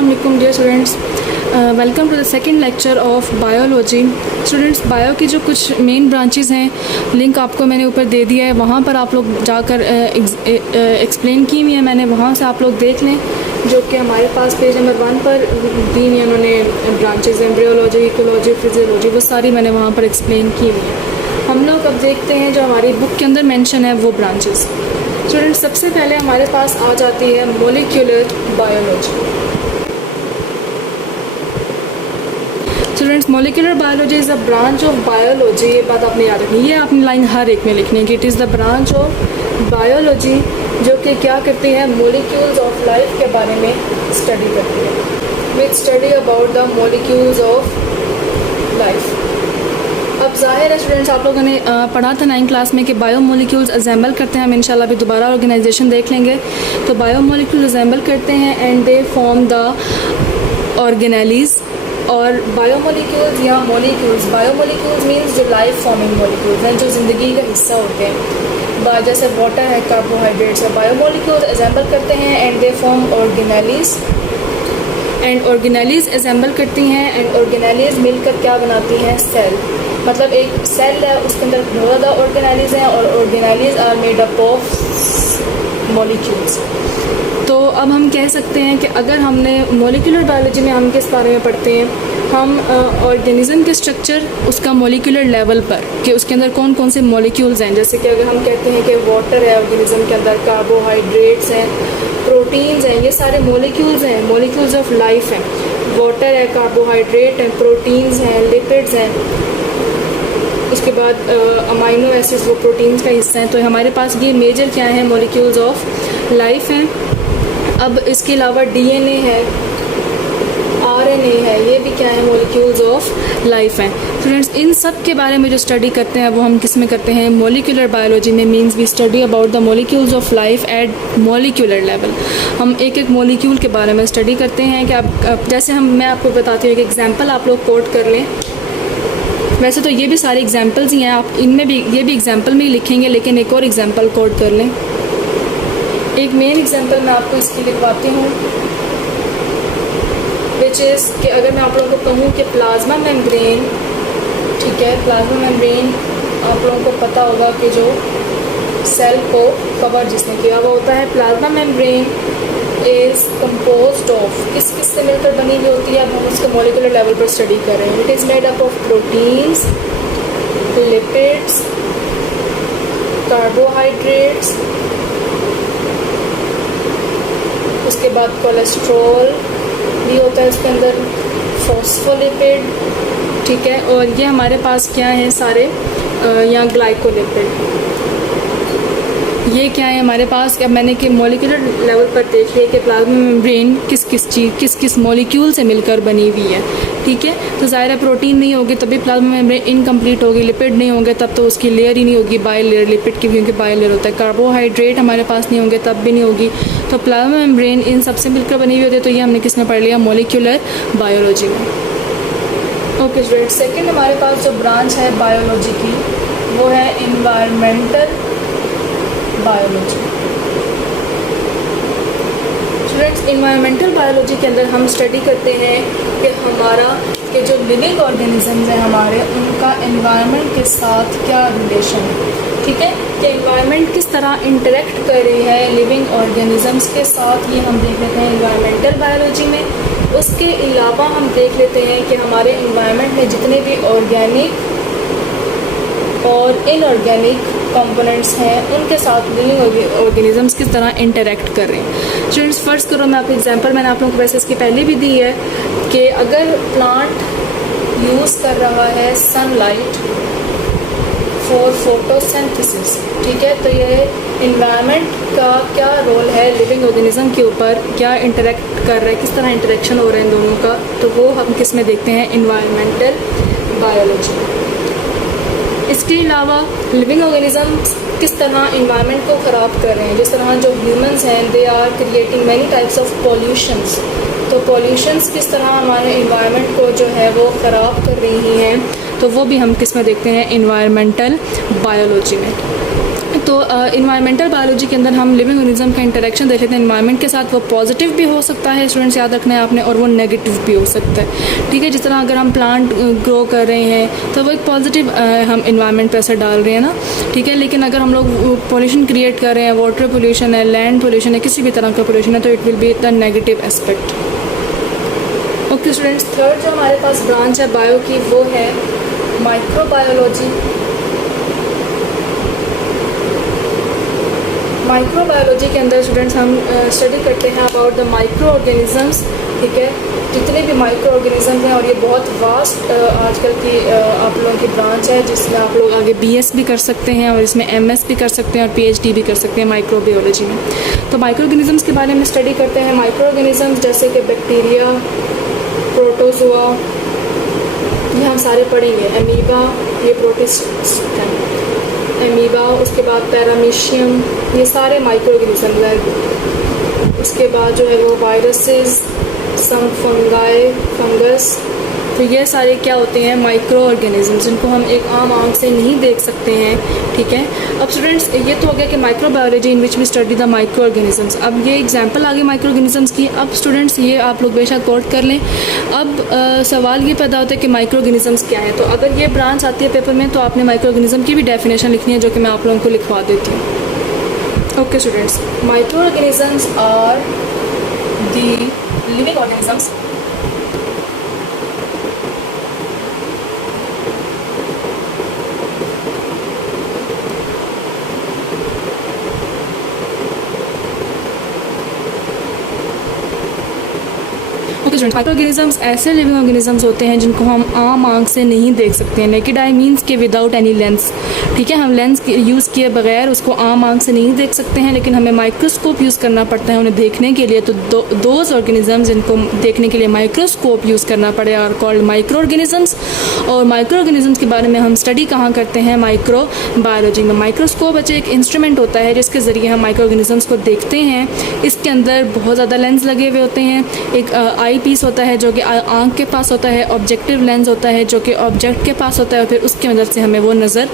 अस्सलाम वालेकुम dear students, welcome to the second lecture of biology. Students, bio की जो कुछ मेन ब्रांचेस हैं, लिंक आपको मैंने ऊपर दे दिया है, वहाँ पर आप लोग जाकर एक्सप्लेन की हुई है मैंने, वहाँ से आप लोग देख लें, जो कि हमारे पास पेज नंबर 1 पर दी हुई है उन्होंने ब्रांचेस, एम्ब्रियोलॉजी, इकोलॉजी, फिजियोलॉजी, वो सारी मैंने वहाँ पर एक्सप्लेन की हुई है। हम लोग अब देखते हैं जो हमारी बुक के अंदर मेंशन है वो ब्रांचेस। स्टूडेंट्स, सबसे पहले हमारे पास आ जाती है molecular biology. Students, molecular biology is a branch of biology, ये बात आपने याद रखनी है, ये आपने लाइन हर एक में लिखनी है कि it is the branch of biology जो कि क्या करती है, मॉलिक्यूल्स ऑफ लाइफ के बारे में स्टडी करती है, which study about the molecules of life. अब ज़ाहिर है स्टूडेंट्स, आप लोगों ने पढ़ा था 9th क्लास में कि बायो मॉलिक्यूल्स असेंबल करते हैं। हम इंशाल्लाह अभी दोबारा ऑर्गेनाइजेशन देख लेंगे। तो बायो मॉलिक्यूल्स असेंबल करते हैं and they form the organelles. और बायो मॉलिक्यूल्स या मॉलिक्यूल्स, बायो मॉलिक्यूल्स मीन्स जो लाइफ फॉर्मिंग मॉलिक्यूल्स हैं, जो ज़िंदगी का हिस्सा होते हैं, जैसे वाटर है, कार्बोहाइड्रेट्स है। बायो मॉलिक्यूल्स असेंबल करते हैं and they form organelles, and organelles assemble करती हैं एंड ऑर्गेनेलीज मिलकर क्या बनाती हैं, सेल। मतलब एक सेल है, उसके अंदर बहुत ज़्यादा ऑर्गेनेलीज हैं और organelles are made up of molecules. तो अब हम कह सकते हैं कि अगर हमने मॉलिक्यूलर बायोलॉजी में हम किस बारे में पढ़ते हैं, हम ऑर्गेनिज़म के स्ट्रक्चर, उसका मॉलिक्यूलर लेवल पर कि उसके अंदर कौन कौन से मॉलिक्यूल्स हैं। जैसे कि अगर हम कहते हैं कि वाटर है ऑर्गेनिज़म के अंदर, कार्बोहाइड्रेट्स हैं, प्रोटीन्स हैं, ये सारे मॉलिक्यूल्स हैं, मॉलिक्यूल्स ऑफ लाइफ हैं। वाटर है, कार्बोहाइड्रेट हैं, प्रोटीन्स हैं, लिपिड्स हैं, उसके बाद अमाइनो एसिड्स वो प्रोटीन्स का हिस्सा हैं। तो हमारे पास ये मेजर क्या है, मॉलिक्यूल्स ऑफ लाइफ हैं। अब इसके अलावा डीएनए है, आरएनए है, ये भी क्या है, मॉलिक्यूल्स ऑफ लाइफ हैं। स्टूडेंट्स, इन सब के बारे में जो स्टडी करते हैं वो हम किस में करते हैं, मॉलिक्यूलर बायोलॉजी में। Means we study about the molecules of life at molecular level. हम एक एक मॉलिक्यूल के बारे में स्टडी करते हैं कि अब जैसे मैं आपको बताती हूँ एक एग्जाम्पल आप लोग कोट कर लें। वैसे तो ये भी सारे एग्जाम्पल्स ही हैं, आप इनमें भी ये भी एग्जाम्पल में ही लिखेंगे, लेकिन एक और एग्जाम्पल कोट कर लें। एक मेन एग्जाम्पल मैं आपको इसकी लिखवाती हूँ, विच इज़ कि अगर मैं आप लोगों को कहूँ कि प्लाज्मा मेम्ब्रेन, ठीक है, प्लाज्मा मेम्ब्रेन आप लोगों को पता होगा कि जो सेल को कवर जिसने किया हुआ होता है। Plasma membrane is composed of, किस किस से मिलकर बनी हुई होती है, अब हम उसको मॉलिक्यूलर लेवल पर स्टडी कर रहे हैं। It is made up of proteins, lipids, carbohydrates, उसके बाद कोलेस्ट्रॉल भी होता है उसके अंदर, फॉस्फोलिपिड, ठीक है, और ये हमारे पास क्या है सारे, यहाँ ग्लाइकोलिपिड, ये क्या है हमारे पास। अब मैंने कि मॉलिक्यूलर लेवल पर देख लिया कि प्लाज्मा मेम्ब्रेन किस किस मॉलिक्यूल से मिलकर बनी हुई है, ठीक है। तो ज़ाहिर है प्रोटीन नहीं होगी तभी प्लाज्मा मेम्ब्रेन इनकम्प्लीट होगी, लिपिड नहीं होंगे तब तो उसकी लेयर ही नहीं होगी, बाई लेयर, लिपिड की क्योंकि बाई लेयर होता है। कार्बोहाइड्रेट हमारे पास नहीं होंगे तब भी नहीं होगी। तो प्लाज्मा मेम्ब्रेन इन सबसे मिलकर बनी हुई होती है। तो ये हमने किसमें पढ़ लिया, मॉलिक्यूलर बायोलॉजी में। ओके स्टूडेंट, सेकेंड हमारे पास जो ब्रांच है बायोलॉजी की वो है environmental biology. Students, environmental biology के अंदर हम स्टडी करते हैं कि हमारा कि जो लिविंग ऑर्गेनिजम्स हैं हमारे, उनका एनवायरनमेंट के साथ क्या रिलेशन है, ठीक है, कि एनवायरनमेंट किस तरह इंटरेक्ट कर रही है लिविंग ऑर्गेनिजम्स के साथ, ये हम देख लेते हैं इन्वायरमेंटल बायोलॉजी में। उसके अलावा हम देख लेते हैं कि हमारे इन्वायरनमेंट में जितने भी ऑर्गेनिक और इनऑर्गेनिक कंपोनेंट्स हैं उनके साथ लिविंग ऑर्गेनिजम्स किस तरह इंटरेक्ट कर रहे हैं। स्टूडेंट्स, फर्स्ट करो मैं आपको एग्जांपल, मैंने आप लोगों को वैसे इसकी पहले भी दी है कि अगर प्लांट यूज़ कर रहा है सनलाइट फॉर फोटोसिंथेसिस, ठीक है, तो ये इन्वायरमेंट का क्या रोल है लिविंग ऑर्गेनिज्म के ऊपर, क्या इंटरेक्ट कर रहा है, किस तरह इंटरेक्शन हो रहा है इन दोनों का, तो वो हम किस में देखते हैं, इन्वायरमेंटल बायोलॉजी। इसके अलावा लिविंग ऑर्गेनिजम्स किस तरह इन्वायरमेंट को ख़राब कर रहे हैं, जिस तरह जो ह्यूमंस हैं they are creating many types of pollutions. तो पॉल्यूशंस किस तरह हमारे इन्वायरमेंट को जो है वो ख़राब कर रही हैं, तो वो भी हम किस में देखते हैं, इन्वायरमेंटल बायोलॉजी में। तो इन्वायरमेंटल बायोलॉजी के अंदर हम लिविंग ऑर्गेनिज्म का इंटरेक्शन देख लेते हैं इन्वायरमेंट के साथ। वो पॉजिटिव भी हो सकता है, स्टूडेंट्स याद रखना है आपने, और वो नेगेटिव भी हो सकता है। ठीक है, जिस तरह अगर हम प्लांट ग्रो कर रहे हैं तो वो एक पॉजिटिव हम इन्वायरमेंट पे असर डाल रहे हैं ना। ठीक है, लेकिन अगर हम लोग पोल्यूशन क्रिएट कर रहे हैं, वाटर पोल्यूशन है, लैंड पोल्यूशन है, किसी भी तरह का पोल्यूशन है, तो it will be the negative aspect. Okay students, third जो हमारे पास ब्रांच है बायो की वो है माइक्रोबायोलॉजी। माइक्रोबायोलॉजी के अंदर स्टूडेंट्स हम स्टडी करते हैं अबाउट द माइक्रो ऑर्गेनिजम्स। ठीक है, जितने भी माइक्रो ऑर्गेनिज्म हैं, और ये बहुत वास्ट आजकल की आप लोगों की ब्रांच है जिसमें आप लोग आगे बीएस भी कर सकते हैं और इसमें एमएस भी कर सकते हैं और पीएचडी भी कर सकते हैं माइक्रोबायोलॉजी में। तो माइक्रो ऑर्गेनिजम्स के बारे में स्टडी करते हैं। माइक्रो ऑर्गेनिजम्स जैसे कि बैक्टीरिया, प्रोटोजोआ, ये हम सारे पढ़ेंगे। एमीबा, ये प्रोटिस्ट हैं, एमीबा, उसके बाद पैरामीशियम, ये सारे माइक्रो ऑर्गेनिज्म हैं। उसके बाद जो है वो वायरसेस, सम फंगस, तो ये सारे क्या होते हैं माइक्रो ऑर्गेनिजम्स, जिनको हम एक आम आंख से नहीं देख सकते हैं। ठीक है, अब स्टूडेंट्स ये तो हो गया कि microbiology in which we study the micro organisms. अब ये एग्जांपल आ गई माइक्रो ऑर्गेनिजम्स की। अब स्टूडेंट्स ये आप लोग बेशक कोट कर लें। अब सवाल ये पैदा होता है कि माइक्रो ऑर्गेनिजम्स क्या है। तो अगर ये ब्रांच आती है पेपर में तो आपने माइक्रो ऑर्गेनिज्म की भी डेफिनेशन लिखनी है, जो कि मैं आप लोगों को लिखवा देती हूँ। Okay students, micro organisms are the living organisms micro organisms ऐसे लिविंग ऑर्गेनिजम्स होते हैं जिनको हम आम आंख से नहीं देख सकते हैं। नेकेड आई मीन्स के विदाउट एनी लेंस। ठीक है, हम लेंस यूज़ किए बगैर उसको आम आंख से नहीं देख सकते हैं, लेकिन हमें माइक्रोस्कोप यूज़ करना पड़ता है उन्हें देखने के लिए। तो दोज ऑर्गेनिजम्स जिनको देखने के लिए माइक्रोस्कोप यूज़ करना पड़े आर कॉल्ड माइक्रो ऑर्गेनिजम्स। और माइक्रो ऑर्गेनिजम्स के बारे में हम स्टडी कहाँ करते हैं, माइक्रो बायोलॉजी में। माइक्रोस्कोप अच्छा एक इंस्ट्रूमेंट होता है जिसके ज़रिए हम माइक्रो ऑर्गेनिजम्स को देखते हैं। इसके अंदर बहुत ज़्यादा लेंस लगे हुए होते हैं। एक आई पीस होता है जो कि आँख के पास होता है, ऑब्जेक्टिव लेंस होता है जो कि ऑब्जेक्ट के पास होता है, और फिर उसकी मदद से हमें वो नज़र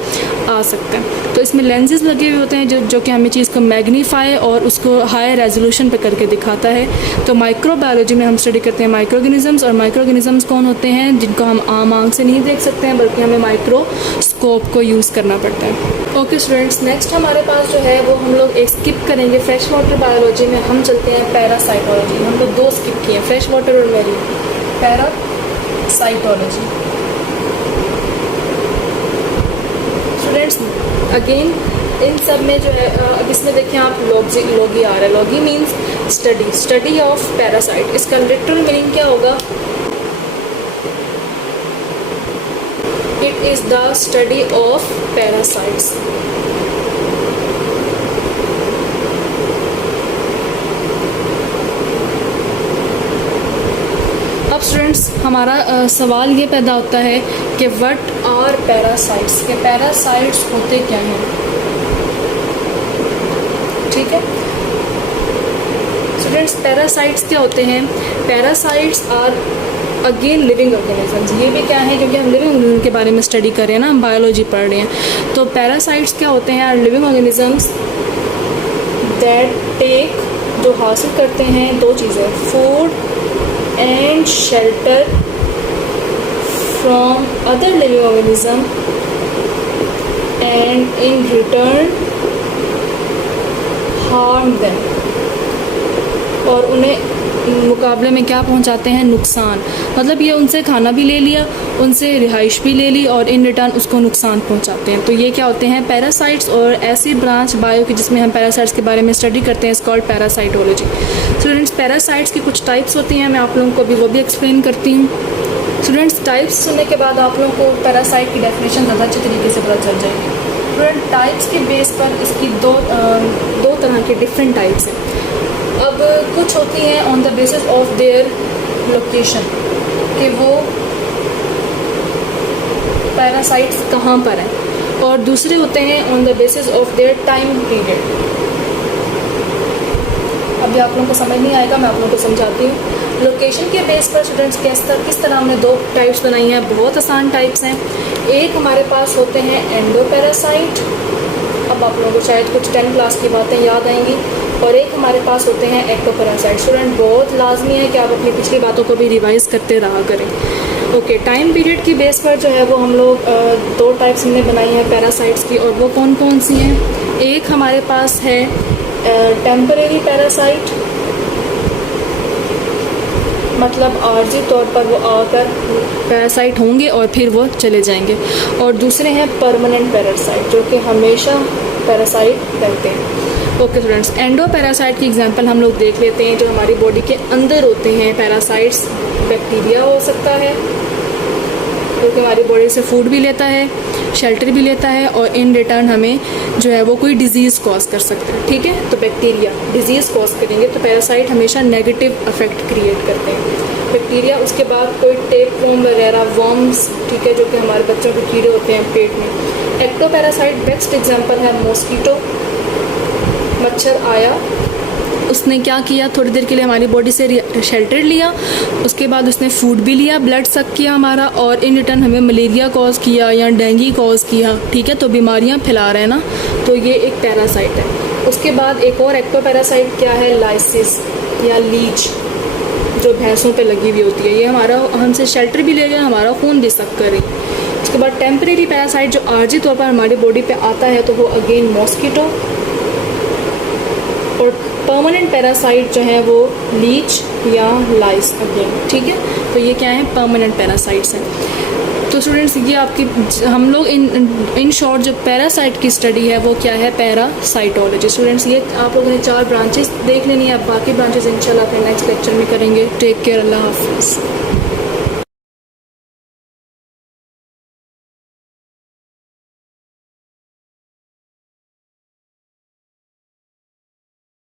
आ सकता है। तो इसमें लेंसेज लगे हुए होते हैं जो कि हमें चीज़ को मैग्नीफाई और उसको हाई रेजोल्यूशन पे करके दिखाता है। तो माइक्रोबायोलॉजी में हम स्टडी करते हैं माइक्रो ऑर्गेनिजम्स। और माइक्रो ऑर्गेनिजम्स कौन होते हैं, जिनको हम आम आँख से नहीं देख सकते हैं, बल्कि हमें माइक्रोस्कोप को यूज़ करना पड़ता है। ओके स्टूडेंट्स, नेक्स्ट हमारे पास जो है वो हम लोग एक स्किप करेंगे। फ्रेश वाटर बायोलॉजी में हम चलते हैं पैरासाइटोलॉजी। हम लोग दो स्किप किए, फ्रेश वाटर और मेरी पैरासाइटोलॉजी। स्टूडेंट्स अगेन इन सब में जो है अब इसमें देखें आप लॉगी आ रहा है। लॉगी मीन्स स्टडी ऑफ पैरासाइट। इसका लिटरल मीनिंग क्या होगा, it is the study of parasites. अब स्टूडेंट्स हमारा सवाल ये पैदा होता है कि व्हाट आर पैरासाइट्स, के पैरासाइट्स होते क्या हैं। ठीक है स्टूडेंट्स, पैरासाइट्स क्या होते हैं। Parasites are again living organisms. ये भी क्या है, क्योंकि हम लिविंग ऑर्गेनिज्म के बारे में स्टडी कर रहे हैं ना, हम बायोलॉजी पढ़ रहे हैं। तो पैरासाइट्स क्या होते हैं, are living organisms that take, जो हासिल करते हैं दो चीज़ें, food and shelter from other living organism and in return harm them, और उन्हें मुकाबले में क्या पहुंचाते हैं, नुकसान। मतलब ये उनसे खाना भी ले लिया, उनसे रिहाइश भी ले ली, और इन रिटर्न उसको नुकसान पहुंचाते हैं। तो ये क्या होते हैं, पैरासाइट्स। और ऐसी ब्रांच बायो की जिसमें हम पैरासाइट्स के बारे में स्टडी करते हैं, इस कॉल्ड पैरासाइटोलॉजी। स्टूडेंट्स पैरासाइट्स की कुछ टाइप्स होती हैं, मैं आप लोगों को अभी वो भी एक्सप्लेन करती हूँ। स्टूडेंट्स टाइप्स सुनने के बाद आप लोगों को पैरासाइट की डेफिनेशन ज़्यादा अच्छे तरीके से पता चल जाएगी। स्टूडेंट टाइप्स के बेस पर इसकी दो तरह के डिफरेंट टाइप्स हैं। अब कुछ होती हैं on the basis of their location, कि वो पैरासाइट्स कहाँ पर हैं, और दूसरे होते हैं on the basis of their time period. अभी आप लोगों को समझ नहीं आएगा, मैं आप लोगों को समझाती हूँ। लोकेशन के बेस पर स्टूडेंट्स किस तरह हमने दो टाइप्स बनाई हैं, बहुत आसान टाइप्स हैं। एक हमारे पास होते हैं एंडोपैरासाइट। अब आप लोगों को शायद कुछ 10 क्लास की बातें याद आएंगी। और एक हमारे पास होते हैं एक्टोपैरासाइट। स्टूडेंट बहुत लाजमी है कि आप अपनी पिछली बातों को भी रिवाइज़ करते रहा करें। ओके, टाइम पीरियड की बेस पर जो है वो हम लोग 2 टाइप्स हमने बनाई हैं पैरासाइट्स की, और वो कौन कौन सी हैं। एक हमारे पास है टेम्परेरी पैरासाइट, मतलब आर्जी तौर पर वो आकर पैरासाइट होंगे और फिर वो चले जाएंगे। और दूसरे हैं परमानेंट पैरासाइट, जो कि हमेशा पैरासाइट रहते हैं। ओके स्टूडेंट्स, एंडो पैरासाइट की एग्जांपल हम लोग देख लेते हैं। जो हमारी बॉडी के अंदर होते हैं पैरासाइट्स, बैक्टीरिया हो सकता है, क्योंकि हमारी बॉडी से फूड भी लेता है, शेल्टर भी लेता है, और इन रिटर्न हमें जो है वो कोई डिजीज़ कॉज कर सकता है। ठीक है, तो बैक्टीरिया डिजीज़ कॉज करेंगे, तो पैरासाइट हमेशा नेगेटिव इफेक्ट क्रिएट करते हैं। बैक्टीरिया, उसके बाद कोई टेपवर्म वगैरह, वर्म्स, ठीक है, जो कि हमारे बच्चों के कीड़े होते हैं पेट में। एक्टोपैरासाइट बेस्ट एग्जाम्पल है मॉस्किटो। मच्छर आया, उसने क्या किया, थोड़ी देर के लिए हमारी बॉडी से शेल्टर लिया, उसके बाद उसने फूड भी लिया, ब्लड सक किया हमारा, और इन रिटर्न हमें मलेरिया कॉज किया या डेंगू कॉज किया। ठीक है, तो बीमारियां फैला रहे हैं ना, तो ये एक पैरासाइट है। उसके बाद एक और एक्टोपैरासाइट क्या है, लाइसिस या लीच, जो भैंसों पे लगी हुई होती है। ये हमारा हमसे शेल्टर भी ले गया, हमारा खून भी सक कर रही। उसके बाद टेम्परेरी पैरासाइट जो आर्जी तौर पर हमारी बॉडी पे आता है, तो वो अगेन मॉस्किटो। और परमानेंट पैरासाइट जो है वो लीच या लाइस अगेन। ठीक है, तो ये क्या है, परमानेंट पैरासाइट्स हैं। तो स्टूडेंट्स, ये आपकी हम लोग इन शॉर्ट जो पैरासाइट की स्टडी है वो क्या है, पैरासाइटोलॉजी। स्टूडेंट्स, ये आप लोगों ने 4 ब्रांचेस देख लेनी है। अब बाकी ब्रांचेस इंशाल्लाह अपने नेक्स्ट लेक्चर में करेंगे। टेक केयर, अल्लाह हाफिज़।